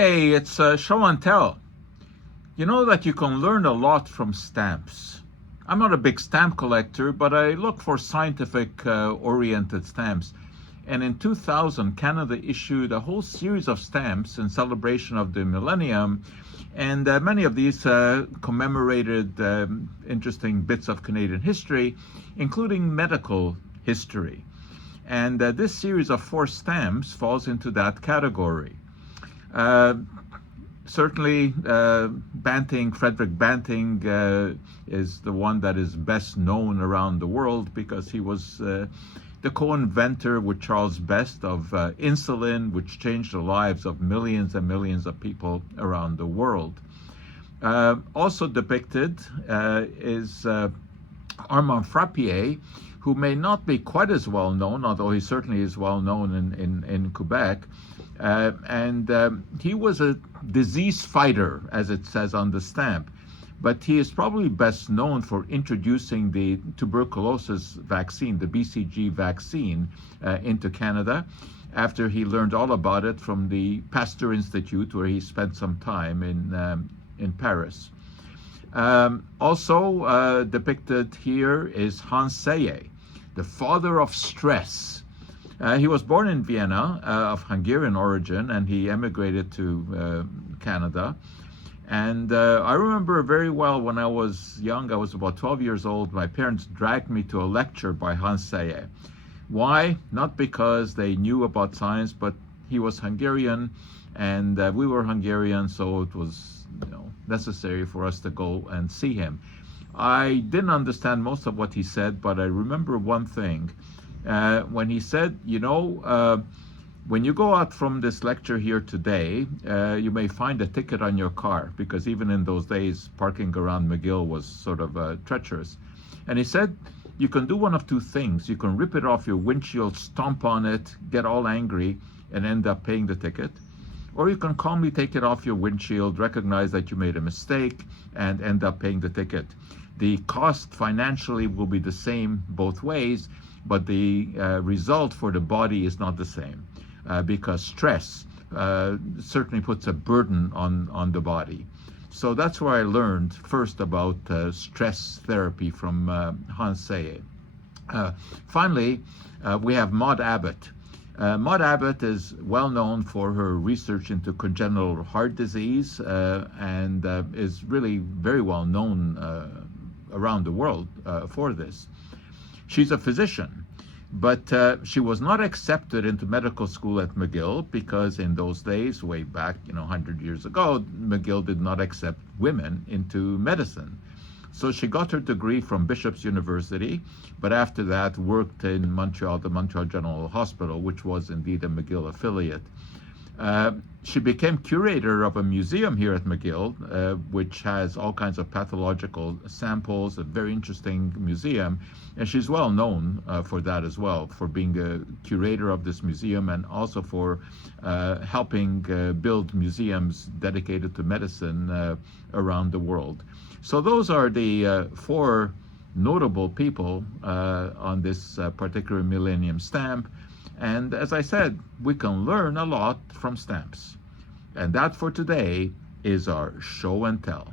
Hey, it's show and tell. You know that you can learn a lot from stamps. I'm not a big stamp collector, but I look for scientific oriented stamps. And in 2000, Canada issued a whole series of stamps in celebration of the millennium. And many of these commemorated interesting bits of Canadian history, including medical history. And this series of 4 stamps falls into that category. Certainly, Frederick Banting is the one that is best known around the world because he was the co-inventor with Charles Best of insulin, which changed the lives of millions and millions of people around the world. Also depicted is Armand Frappier, who may not be quite as well known, although he certainly is well known in Quebec. He was a disease fighter, as it says on the stamp. But he is probably best known for introducing the tuberculosis vaccine, the BCG vaccine, into Canada, after he learned all about it from the Pasteur Institute, where he spent some time in Paris. Also depicted here is Selye, the father of stress. He was born in Vienna, of Hungarian origin, and he emigrated to Canada. And I remember very well when I was young, I was about 12 years old, my parents dragged me to a lecture by Selye. Why? Not because they knew about science, but he was Hungarian, and we were Hungarian, so it was necessary for us to go and see him. I didn't understand most of what he said, but I remember one thing. When he said, when you go out from this lecture here today, you may find a ticket on your car, because even in those days, parking around McGill was sort of treacherous. And he said, you can do one of 2 things. You can rip it off your windshield, stomp on it, get all angry, and end up paying the ticket. Or you can calmly take it off your windshield, recognize that you made a mistake, and end up paying the ticket. The cost financially will be the same both ways, but the result for the body is not the same, because stress certainly puts a burden on the body. So that's where I learned first about stress therapy from Selye. Finally, we have Maude Abbott. Maude Abbott is well known for her research into congenital heart disease and is really very well known around the world for this. She's a physician, but she was not accepted into medical school at McGill because in those days, way back, 100 years ago, McGill did not accept women into medicine. So she got her degree from Bishop's University, but after that worked in Montreal, the Montreal General Hospital, which was indeed a McGill affiliate. She became curator of a museum here at McGill, which has all kinds of pathological samples, a very interesting museum, and she's well known for that as well, for being a curator of this museum and also for helping build museums dedicated to medicine around the world. So those are the 4 notable people on this particular millennium stamp. And as I said, we can learn a lot from stamps. And that for today is our show and tell.